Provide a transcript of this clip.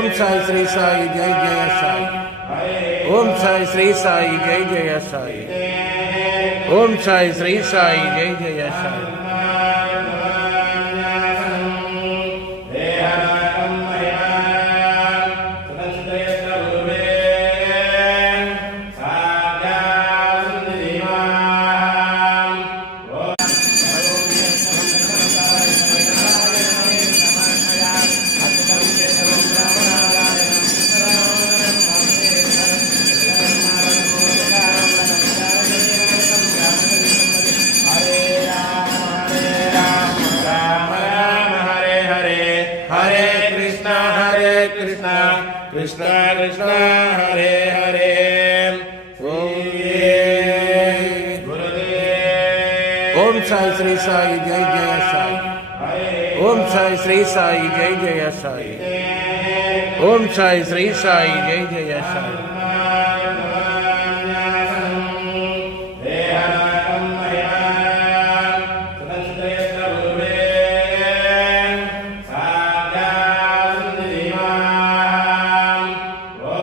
Om Sai Shri Sai Jai Jaya Sai. Om Sai Shri Sai Jai Jaya Sai. Om Sai Shri Sai Jai Jaya Sai. Krishna Krishna Hare Hare. Om Sai Shri Sai Jai Jai Sai. Om Sai Shri Sai Jai Jai Sai. Om Sai Shri Sai Jai Jai Sai.